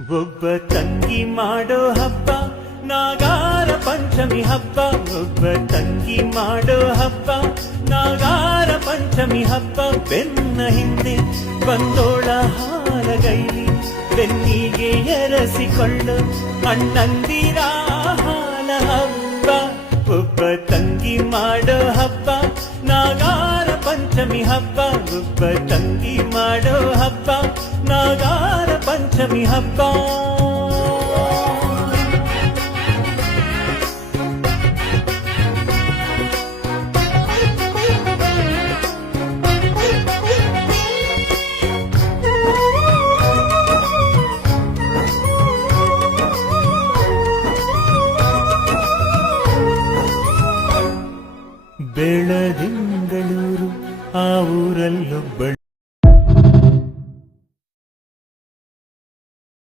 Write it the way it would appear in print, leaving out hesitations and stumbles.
ಒಬ್ಬ ತಂಗಿ ಮಾಡೋ ಹಬ್ಬ ನಾಗಾರ ಪಂಚಮಿ ಹಬ್ಬ. ಒಬ್ಬ ತಂಗಿ ಮಾಡೋ ಹಬ್ಬ ನಾಗಾರ ಪಂಚಮಿ ಹಬ್ಬ. ಬೆನ್ನ ಹಿಂದೆ ಬಂದೋಳ ಹಾಲಗೈಲಿ ಬೆನ್ನಿಗೆ ಎರಸಿಕೊಳ್ಳು ಅಣ್ಣಂದಿರ ಹಾಲ ಹಬ್ಬ. ಒಬ್ಬ ತಂಗಿ ಮಾಡೋ ಹಬ್ಬ ನಾಗಾರ ಪಂಚಮಿ ಹಬ್ಬ. ಒಬ್ಬ ತಂಗಿ ಮಾಡೋ ಹಬ್ಬ ನಾಗಾರ ಪಂಚಮಿ ಹಬ್ಬ.